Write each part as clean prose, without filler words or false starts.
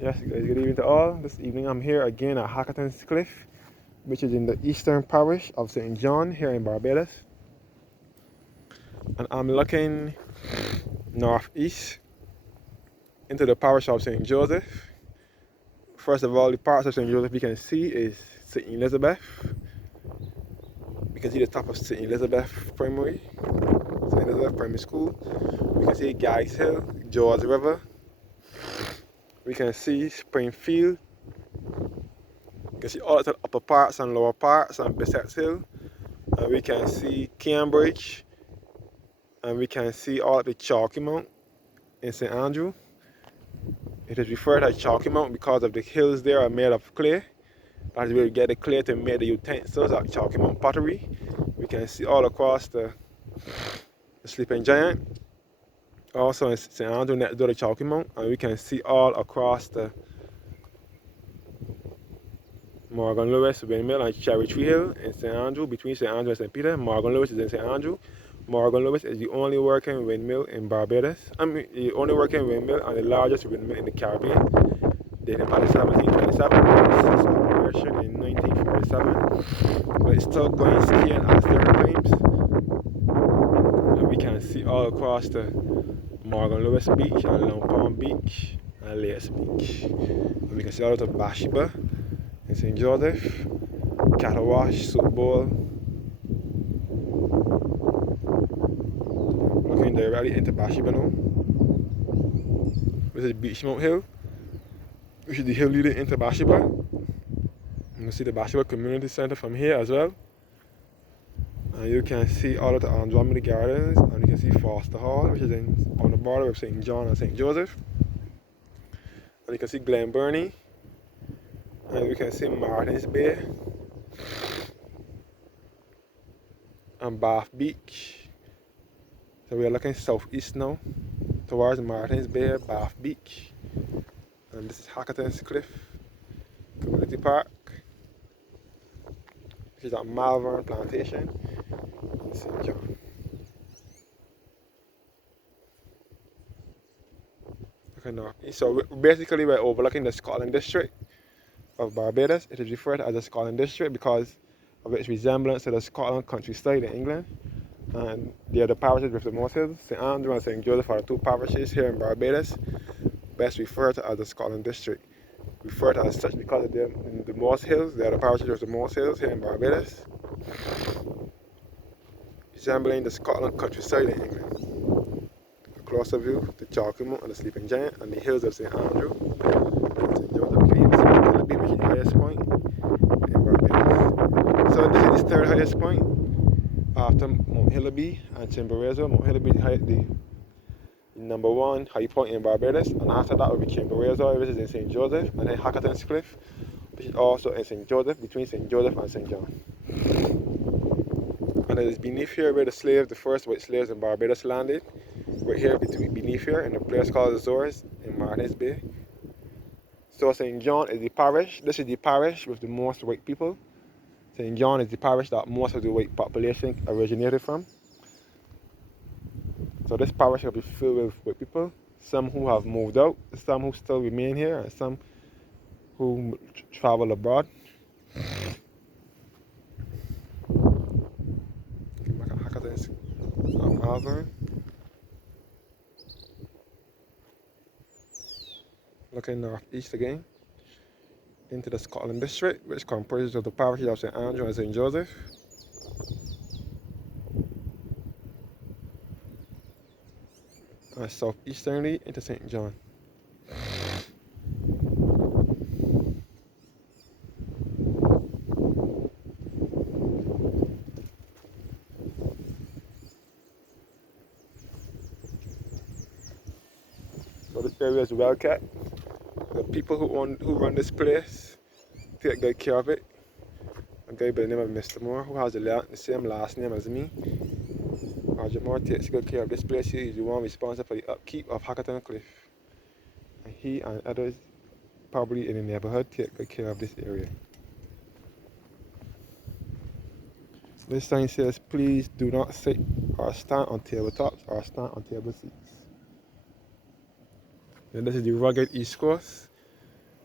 Yes, guys, good evening to all. This evening I'm here again at Hackletons Cliff, which is in the eastern parish of St. John here in Barbados. And I'm looking northeast into the parish of St. Joseph. First of all, the parish of St. Joseph we can see is St. Elizabeth. We can see the top of St. Elizabeth Primary, St. Elizabeth Primary School. We can see Guys Hill, George River. We can see Springfield. You can see all the upper parts and lower parts and Bissett's Hill. And we can see Cambridge. And we can see all of the Chalky Mount in St. Andrew. It is referred as Chalky Mount because of the hills there are made of clay. That's where we get the clay to make the utensils of Chalky Mount pottery. We can see all across the Sleeping Giant. Also in St. Andrew next door to Chalky Mount. And we can see all across the Morgan Lewis Windmill and Cherry Tree Hill in St. Andrew, between St. Andrew and St. Peter. Morgan Lewis is in St. Andrew. Morgan Lewis is the only working windmill in Barbados. I mean, the only working windmill and the largest windmill in the Caribbean. Dating back to 1727. It ceased operation in 1947. But it's still going skiing at certain times. And we can see all across the Morgan Lewis Beach and Long Pond Beach and Lakes Beach. And we can see all of Bathsheba in St. Joseph, Cattle Wash, Soup Bowl. Looking directly into Bathsheba now. This is Beachmount Hill, which is the hill leading into Bathsheba. You can see the Bathsheba Community Center from here as well. And you can see all of the Andromeda Gardens, and you can see Foster Hall, which is on the border of St. John and St. Joseph. And you can see Glen Burnie. And we can see Martins Bay and Bath Beach. So we are looking southeast now towards Martins Bay, Bath Beach. And this is Hackletons Cliff Community Park. This is at Malvern Plantation in St. John. Okay, northeast. So basically we're overlooking the Scotland district of Barbados. It is referred to as the Scotland district because of its resemblance to the Scotland countryside in England. And they are the parishes with the most hills. St. Andrew and St. Joseph are the two parishes here in Barbados, best referred to as the Scotland district. Referred to as such because of the most hills. They are the parishes with the most hills here in Barbados, resembling the Scotland countryside in England. A closer view, the Chalky Mount and the Sleeping Giant and the hills of St. Andrew and St. Joseph, which is the highest point in Barbados. So this is the third highest point after Mount Hillaby and Chimborazo. Mount Hillaby is the number one high point in Barbados, and after that will be Chimborazo, which is in St. Joseph, and then Hackletons Cliff, which is also in St. Joseph, between St. Joseph and St. John. And it is beneath here where the first white slaves in Barbados landed. We're here beneath here in a place called the Azores in Martins Bay. So St. John is the parish. This is the parish with the most white people. St. John is the parish that most of the white population originated from. So this parish will be filled with white people, some who have moved out, some who still remain here, and some who travel abroad. Hackletons Malvern. Looking northeast again into the Scotland district, which comprises of the parishes of St. Andrew and St. Joseph. And southeasternly into St. John. So this area is well kept. The people who run this place take good care of it. A guy by the name of Mr. Moore, who has the same last name as me. Roger Moore takes good care of this place. He is the one responsible for the upkeep of Hackletons Cliff. And he and others, probably in the neighborhood, take good care of this area. This sign says, please do not sit or stand on tabletops or stand on table seats. And this is the rugged East Coast.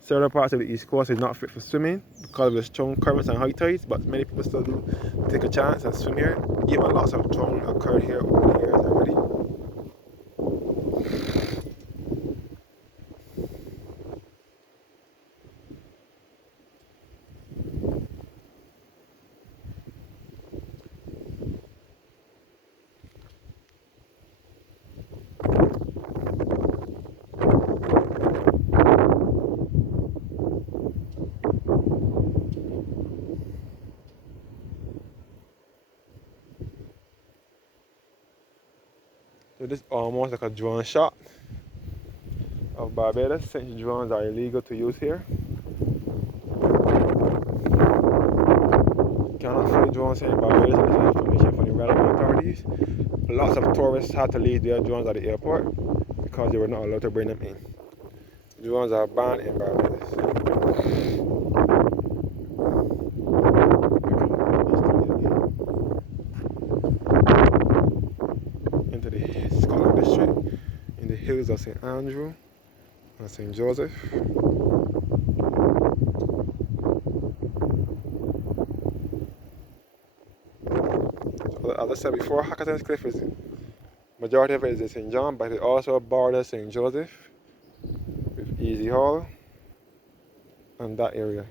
Certain parts of the East Coast is not fit for swimming because of the strong currents and high tides, but many people still do take a chance and swim here. Even lots of drowning occurred here over the years already. So this is almost like a drone shot of Barbados, since drones are illegal to use here. You cannot fly drones here in Barbados unless you have permission from the relevant authorities. Lots of tourists had to leave their drones at the airport because they were not allowed to bring them in. Drones are banned in Barbados. Into the Scotland district in the hills of St. Andrew and St. Joseph. So, as I said before, Hackletons Cliff is majority of it is in St. John, but it also borders St. Joseph with Easy Hall and that area.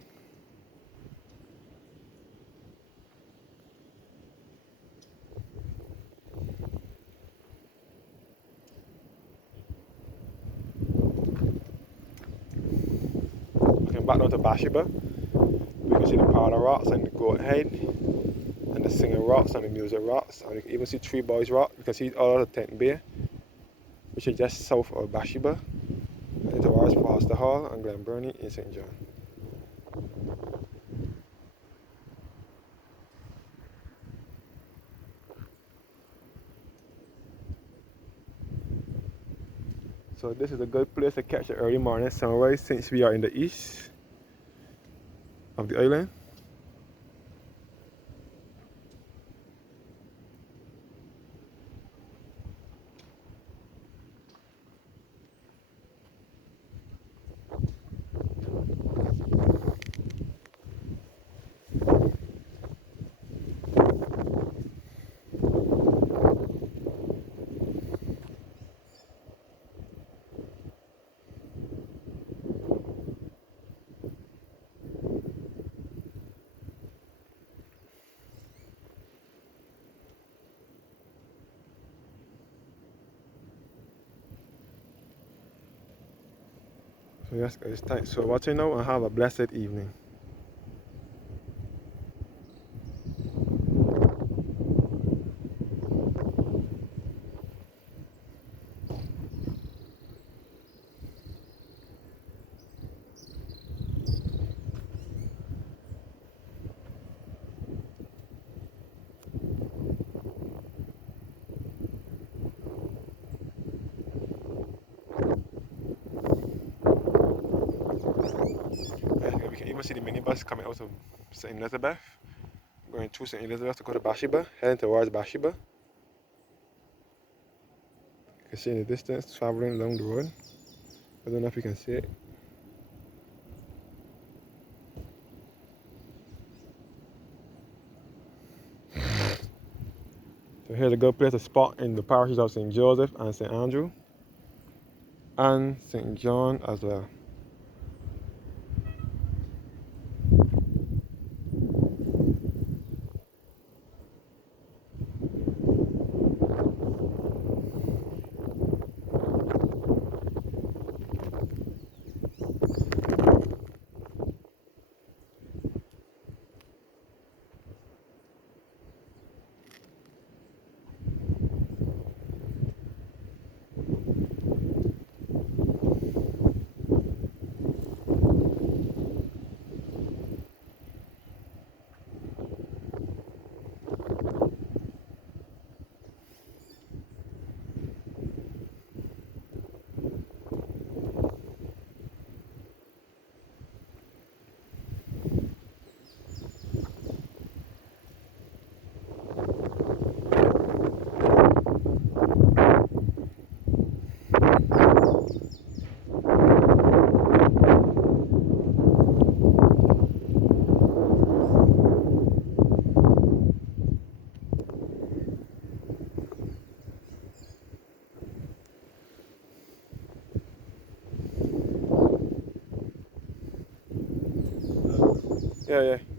Looking back down to Bathsheba, we can see the Powder Rocks and the Goat Head and the Singing Rocks and the Music Rocks, and you can even see Three Boys Rock. You can see all of the Tent Bay, which is just south of Bathsheba, and towards Foster Hall and Glen Burnie in St. John. So this is a good place to catch the early morning sunrise since we are in the east of the island. So yes guys, thanks for watching now and have a blessed evening. We can even see the minibus coming out of St. Elizabeth, going through St. Elizabeth to go to Bathsheba, heading towards Bathsheba. You can see in the distance traveling along the road. I don't know if you can see it. So here's a good place to spot in the parishes of St. Joseph and St. Andrew and St. John as well. Yeah, yeah.